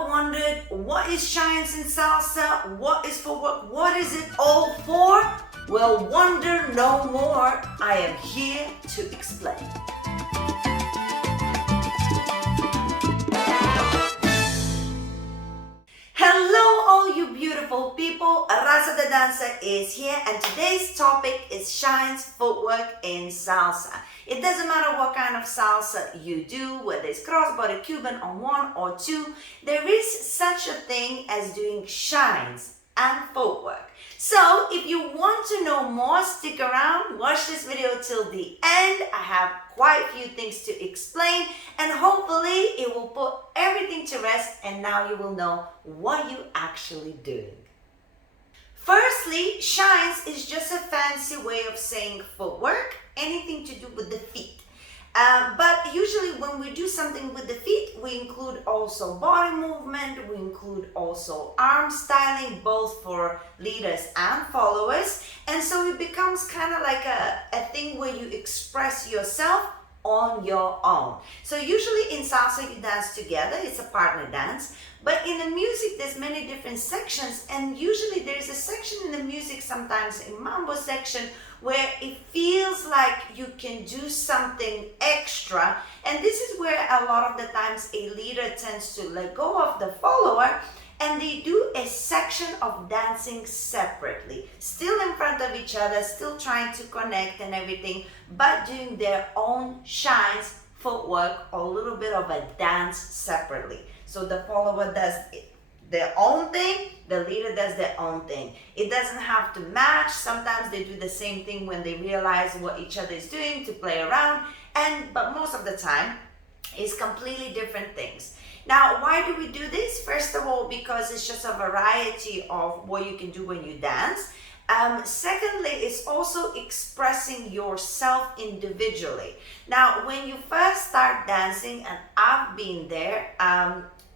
ever wondered what is Shines in Salsa? What is Footwork? What is it all for? Well, wonder no more. I am here to explain. Hello, all you beautiful people. Rasa the dancer is here, and today's topic is Shines Footwork in Salsa. It doesn't matter what kind of salsa you do, whether it's crossbody, Cuban, on one or two, there is such a thing as doing shines and footwork. So if you want to know more, stick around, watch this video till the end. I have quite a few things to explain, and hopefully it will put everything to rest, and now you will know what you're actually doing. Firstly, shines is just a fancy way of saying footwork, anything to do with the feet. But usually when we do something with the feet, we include also body movement, we include also arm styling, both for leaders and followers. And so it becomes kind of like a thing where you express yourself on your own. So usually in salsa you dance together, it's a partner dance. But in the music there's many different sections, and usually there's a section in the music, sometimes in mambo section, where it feels like you can do something extra, and this is where a lot of the times a leader tends to let go of the follower, and they do a section of dancing separately, still in front of each other, still trying to connect and everything, but doing their own shines, footwork, or a little bit of a dance separately. So the follower does their own thing, the leader does their own thing. It doesn't have to match. Sometimes they do the same thing when they realize what each other is doing to play around, but most of the time it's completely different things. Now, why do we do this? First of all, because it's just a variety of what you can do when you dance. Secondly, it's also expressing yourself individually. Now, when you first start dancing, and I've been there,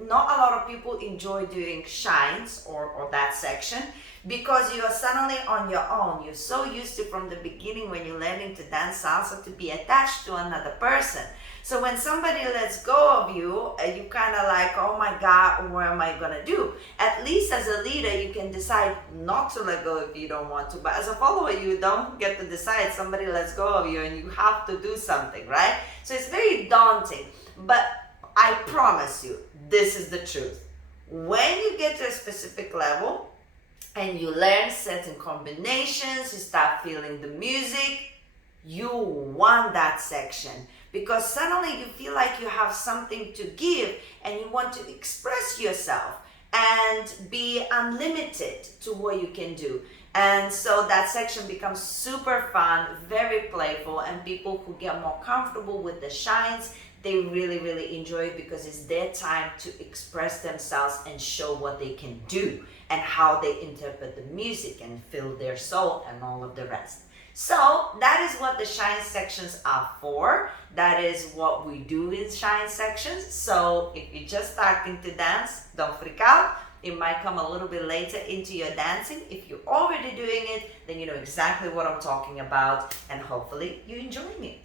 not a lot of people enjoy doing shines or that section, because you are suddenly on your own. You're so used to, from the beginning when you're learning to dance salsa, to be attached to another person. So when somebody lets go of you, you kind of like, oh my God, what am I gonna do? At least as a leader, you can decide not to let go if you don't want to. But as a follower, you don't get to decide. Somebody lets go of you and you have to do something, right? So it's very daunting. But I promise you, this is the truth. When you get to a specific level and you learn certain combinations, you start feeling the music, you want that section, because suddenly you feel like you have something to give and you want to express yourself and be unlimited to what you can do. And so that section becomes super fun, very playful, and people who get more comfortable with the shines, they really enjoy it, because it's their time to express themselves and show what they can do and how they interpret the music and feel their soul and all of the rest. So that is what the shine sections are for. That is what we do in shine sections. So if you're just starting to dance, don't freak out. It might come a little bit later into your dancing. If you're already doing it, then you know exactly what I'm talking about, and hopefully you're enjoying it.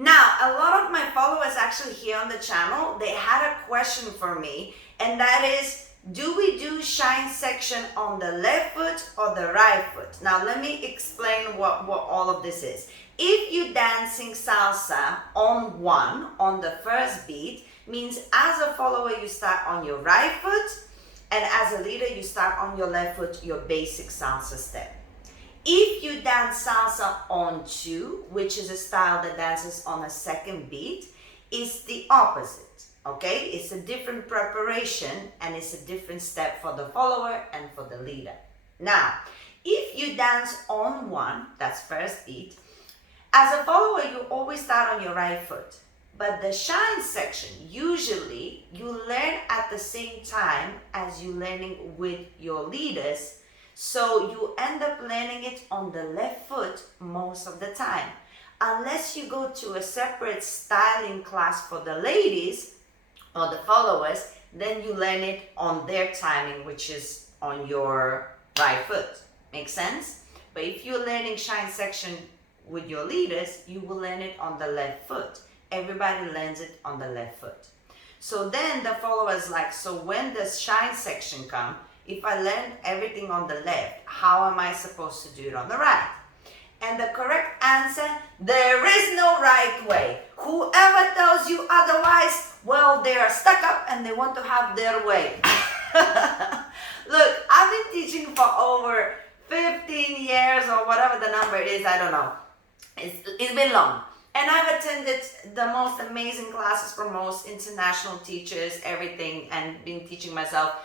Now, a lot of my followers actually here on the channel, they had a question for me, and that is, do we do shine section on the left foot or the right foot? Now, let me explain what all of this is. If you're dancing salsa on one, on the first beat, means as a follower, you start on your right foot, and as a leader, you start on your left foot, your basic salsa step. If you dance salsa on two, which is a style that dances on a second beat, it's the opposite, okay? It's a different preparation, and it's a different step for the follower and for the leader. Now, if you dance on one, that's first beat, as a follower, you always start on your right foot. But the shine section, usually you learn at the same time as you learning with your leaders. So you end up learning it on the left foot most of the time. Unless you go to a separate styling class for the ladies or the followers, then you learn it on their timing, which is on your right foot. Make sense? But if you're learning shine section with your leaders, you will learn it on the left foot. Everybody learns it on the left foot. So then the followers like, so when the shine section come, if I learn everything on the left, how am I supposed to do it on the right? And the correct answer, there is no right way. Whoever tells you otherwise, well, they are stuck up and they want to have their way. Look, I've been teaching for over 15 years or whatever the number is, I don't know. It's been long. And I've attended the most amazing classes from most international teachers, everything, and been teaching myself.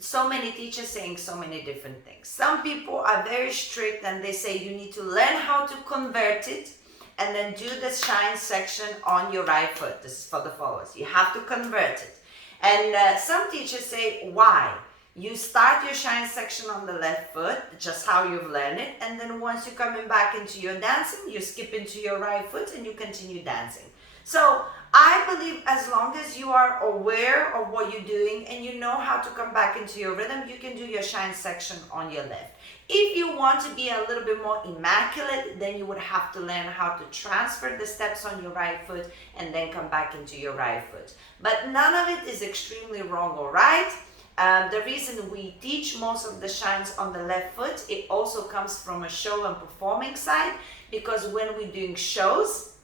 So many teachers saying so many different things. Some people are very strict and they say you need to learn how to convert it and then do the shine section on your right foot. This is for the followers. You have to convert it. And some teachers say, why? You start your shine section on the left foot, just how you've learned it, and then once you're coming back into your dancing, you skip into your right foot and you continue dancing. So I believe as long as you are aware of what you're doing and you know how to come back into your rhythm, you can do your shine section on your left. If you want to be a little bit more immaculate, then you would have to learn how to transfer the steps on your right foot and then come back into your right foot. But none of it is extremely wrong or right. The reason we teach most of the shines on the left foot, it also comes from a show and performing side, because when we're doing shows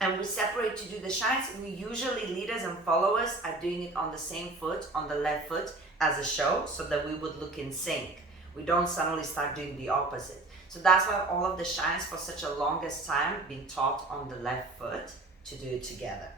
and we separate to do the shines, we usually, leaders and followers, are doing it on the same foot, on the left foot as a show, so that we would look in sync. We don't suddenly start doing the opposite. So that's why all of the shines for such a longest time been taught on the left foot to do it together.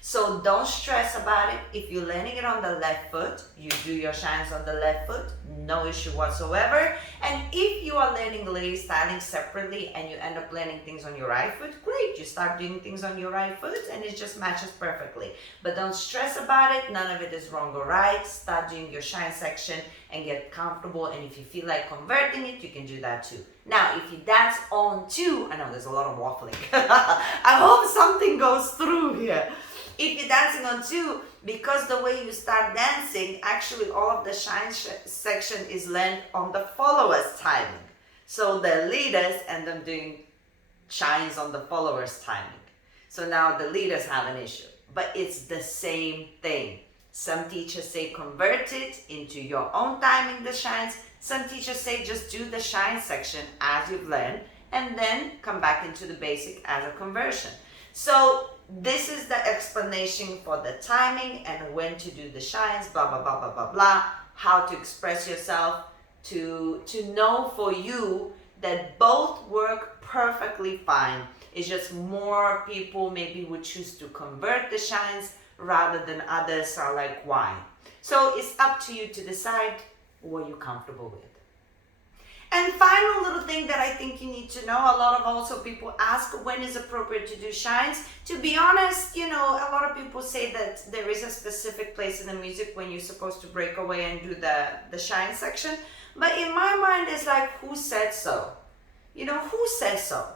So don't stress about it. If you're learning it on the left foot, you do your shines on the left foot, no issue whatsoever. And if you are learning lady styling separately and you end up learning things on your right foot, great, you start doing things on your right foot and it just matches perfectly. But don't stress about it, none of it is wrong or right. Start doing your shine section and get comfortable, and if you feel like converting it, you can do that too. Now, if you dance on two, I know there's a lot of waffling. I hope something goes through here. If you're dancing on two, because the way you start dancing, actually all of the shine section is learned on the followers' timing. So the leaders end up doing shines on the followers' timing. So now the leaders have an issue, but it's the same thing. Some teachers say convert it into your own timing, the shines. Some teachers say just do the shine section as you've learned and then come back into the basic as a conversion. So this is the explanation for the timing and when to do the shines, blah, blah, blah, blah, blah, blah, how to express yourself, to know for you that both work perfectly fine. It's just more people maybe would choose to convert the shines rather than others are like, why? So it's up to you to decide what you're comfortable with. And final little thing that I think you need to know, a lot of also people ask when is appropriate to do shines. To be honest, you know, a lot of people say that there is a specific place in the music when you're supposed to break away and do the shine section. But in my mind, it's like, who said so? You know, who says so?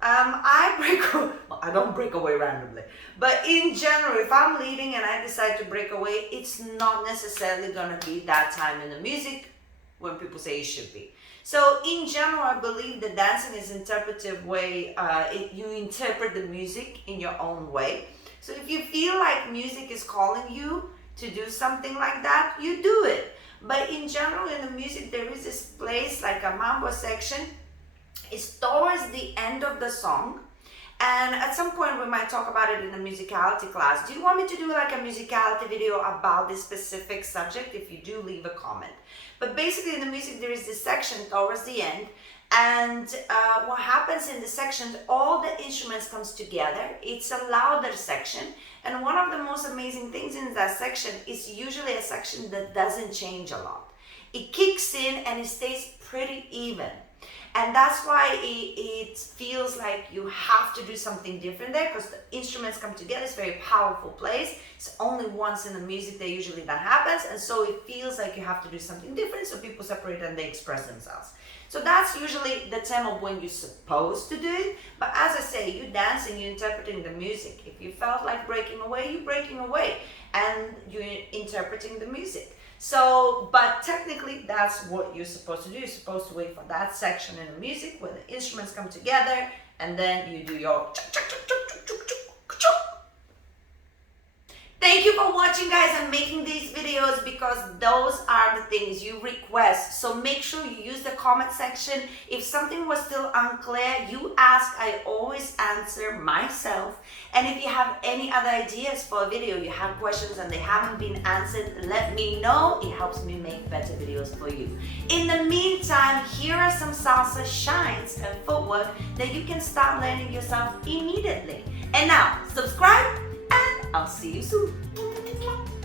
I don't break away randomly, but in general, if I'm leading and I decide to break away, it's not necessarily going to be that time in the music when people say it should be. So in general, I believe that dancing is an interpretive way. You interpret the music in your own way. So if you feel like music is calling you to do something like that, you do it. But in general, in the music, there is this place like a mambo section. It's towards the end of the song, and at some point we might talk about it in the musicality class. Do you want me to do like a musicality video about this specific subject? If you do, leave a comment. But basically in the music there is this section towards the end, and what happens in the section, all the instruments comes together. It's a louder section, and one of the most amazing things in that section is usually a section that doesn't change a lot. It kicks in and it stays pretty even. And that's why it feels like you have to do something different there, because the instruments come together. It's a very powerful place. It's only once in the music that usually that happens. And so it feels like you have to do something different. So people separate and they express themselves. So that's usually the time of when you're supposed to do it. But as I say, you're dancing, you're interpreting the music. If you felt like breaking away, you're breaking away and you're interpreting the music. So, but technically that's what you're supposed to do. You're supposed to wait for that section in the music where the instruments come together and then you do your. Thank you for watching. I'm making these videos because those are the things you request. So make sure you use the comment section. If something was still unclear, you ask. I always answer myself. And if you have any other ideas for a video, you have questions and they haven't been answered, let me know. It helps me make better videos for you. In the meantime, here are some salsa shines and footwork that you can start learning yourself immediately. And now, subscribe and I'll see you soon.